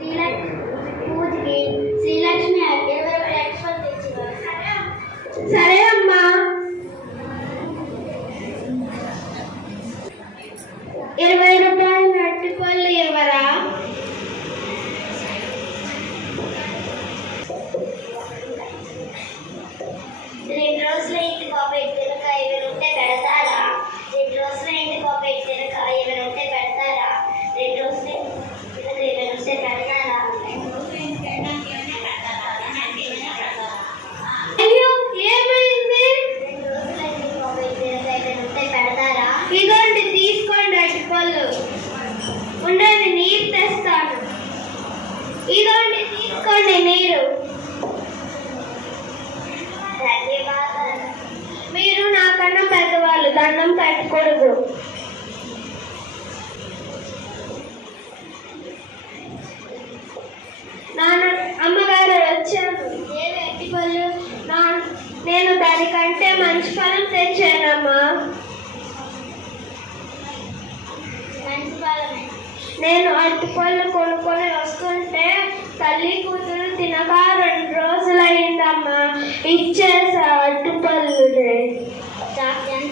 పూజకి శ్రీలక్ష్మి 20 ఎక్స్‌పర్ట్ తెచ్చివ్వాలి. సరే అమ్మా. 20 రూపాయలు అరటిపళ్ళు ఇవ్వరా? 2 రోజుల ఇంటికి ఒక ఎత్తినక 20 ఉంటే పెడతారా? 2 రోజుల ఇంటికి ఒక ఎత్తినక 20 ఉంటే పెడతారా? 2 రోజుల ఇంటికి 20 ఉంటే పెడతారా? అయ్యో, ఏమైంది? 2 రోజుల ఇంటికి ఒక ఎత్తినక 20 ఉంటే పెడతారా? ఇదండి, తీసుకోండి అరటిపళ్ళు. ఉండండి, నీరు తెస్తాను. ఇదండి, తీసుకోండి నీరు. ధన్యవాదాలు. మీరు నాకన్నా పెద్దవాళ్ళు, దండం పెట్టకూడదు. నాన్న, అమ్మగారు వచ్చాను. ఏమి అరటిపళ్ళు? నేను దానికంటే మంచి ఫలం తెచ్చానమ్మా. మంచి ఫలమే. నేను అరటిపళ్ళు కొనుక్కొని వస్తుంటే తల్లి కూతురు తినగా 2 రోజులయ్యిందమ్మా. ఇచ్చేసా అరటిపళ్ళు. ఎంత